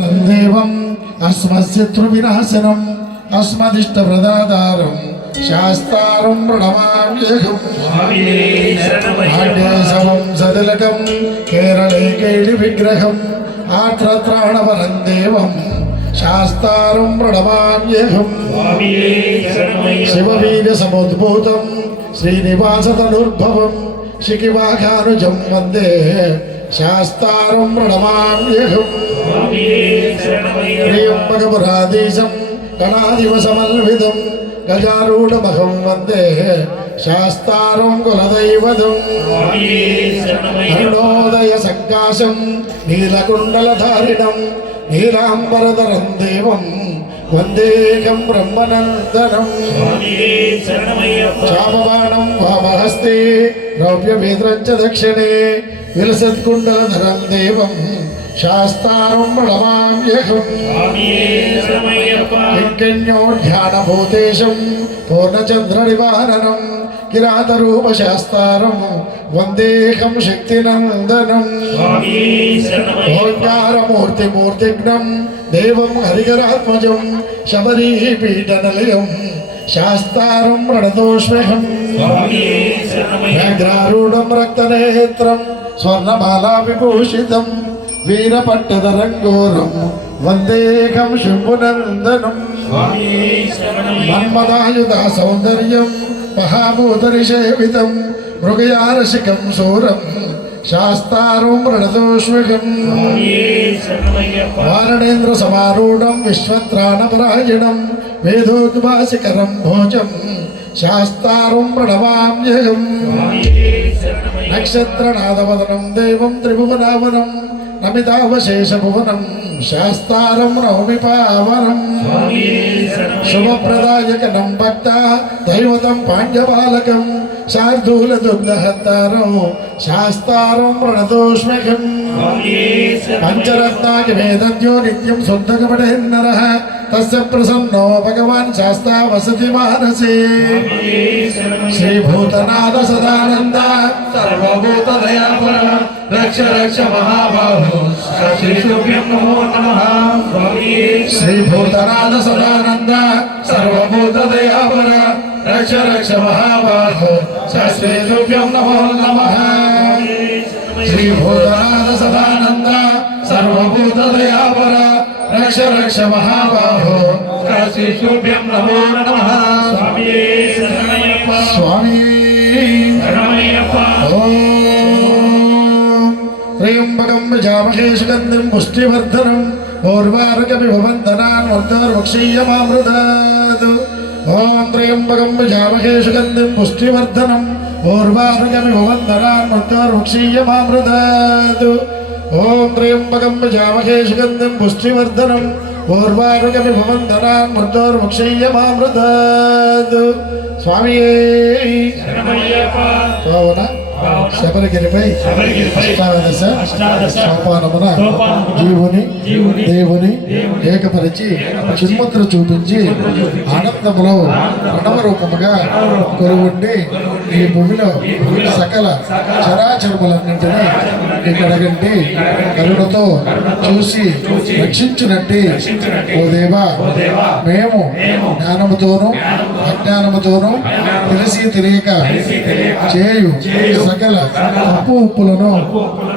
రందేవం అస్మశత్రువినాశనం అస్మదిష్టప్రదాదారం శాస్తారం ప్రణమామ్యహం ఆడ్యేశవం సతిలకం కేరళే కైలి విగ్రహం ఆత్రత్రాణవరం దేవం శాస్తారం ప్రణమామ్యహం శివవీర్య సముద్భూతం శ్రీనివాసతనుర్భవం శిఖివాఘానుజం వందే శాస్తారం ప్రణమామ్యహం త్ర్యంబకపురాధీశం గణాధిపసమన్వితం గజారూఢమహం వందే శాస్తారం కులదైవతం అరుణోదయ సంకాశం నీలకుండలధారిణం నీలాంబరధరం దేవం వందేకం బ్రహ్మనందనం చాపబాణం వామహస్తే రౌప్యవేద్రం చ దక్షిణే విలసత్కుండలధరం దేవం శాస్తారం ప్రణమామ్యహం కింకణ్యోఢ్యానభూతేశం పూర్ణచంద్రనివారణం కిరాతరూపశాస్తారం వందేహం శక్తినందనం ఓంకారమూర్తిమూర్తిఘ్నం దేవం హరిహరాత్మజం శబరీపీఠనిలయం శాస్తారం ప్రణతోష్మ్యహం వ్యాఘ్రారూఢం రక్తనేత్రం స్వర్ణమాలా విభూషితం వీరపట్టదరంగోరం వందేకం శంభునందనం మన్మదాయుధ సౌందర్యం మహాభూతరిషేవితం మృగయారసికం శూరం శాస్తారం ప్రణతోష్మ్యహం వారణేంద్ర సమారూఢం విశ్వత్రాణపరాయణం వేదోద్వాసికరం భోజం శాస్తారం ప్రణమామ్యహం నక్షత్రనాదవదనం దేవం త్రిభువనావనం నమితావశేషభువనం శాస్తారం నౌమి పావనం శుభప్రదాయకనం భక్త దైవతం పాండ్యబాలకం శార్దూల దుగ్ధహత్తారం శాస్తారం ప్రణతోష్మ్యహం పంచరత్నాకి వేదజ్ఞో నిత్యం శుద్ధకపటేన్నరః తస్య ప్రసన్నో భగవాన్ శాస్తా వసతి మానసే శ్రీభూతనాథ సదానంద సర్వభూత దయాపర రక్ష రక్ష మహాబాహు శ్రీశుభ్యం నమో నమః శ్రీభూతనాథ సదానంద సర్వభూత దయాపర రక్ష రక్ష మహాబాహు శ్రీశుభ్యం నమో నమః శ్రీభూతనాథ సదానంద సర్వభూత దయాపర రక్ష రక్ష మహాబాహు శ్రీశుభ్యం నమో నమః స్వామి ఓం త్రయంబకం యజామహే సుగంధిం పుష్టివర్ధనం ఓర్వారుకమివ వందనాన్ వర్ధోర్వక్షీయమామృతాత్ ఓం త్రయంబకం యజామహే సుగంధిం పుష్టివర్ధనం ఓర్వారుకమివ వందనాన్ వర్ధోర్వక్షీయమామృతాత్ ఓం త్రయంబకం యజామహే సుగంధిం పుష్టివర్ధనం ఓర్వారుకమివ వందనాన్ వర్ధోర్వక్షీయమామృతాత్ స్వామియే పవన శబరిగిరిపై అష్టాదశ సోపానమున జీవుని దేవుని ఏకపరిచి చిన్ముద్ర చూపించి ఆనందములో ప్రణవ రూపముగా కొలువుండి ఈ భూమిలో సకల చరాచరములన్నింటినీ ఇక్కడగంటి కరుణతో చూసి రక్షించునట్టి ఓ దేవా మేము జ్ఞానముతోనూ అజ్ఞానముతోనూ తెలిసి తెలియక చేయు సకల తప్పు ఉప్పులను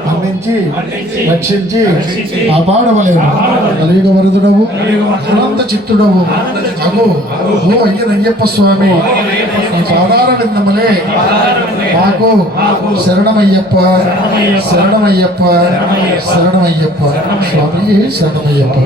అందించి రక్షించి కాపాడవలేము కలియుగ వరదుడవు అనంత చిత్తుడవు అగు ఓ అయ్యనయ్యప్ప స్వామి ఈ పాదార విందములే మాకు శరణమయ్యప్ప శరణమయ్యప్ప శరణమయ్యప్ప స్వామి శరణమయ్యప్ప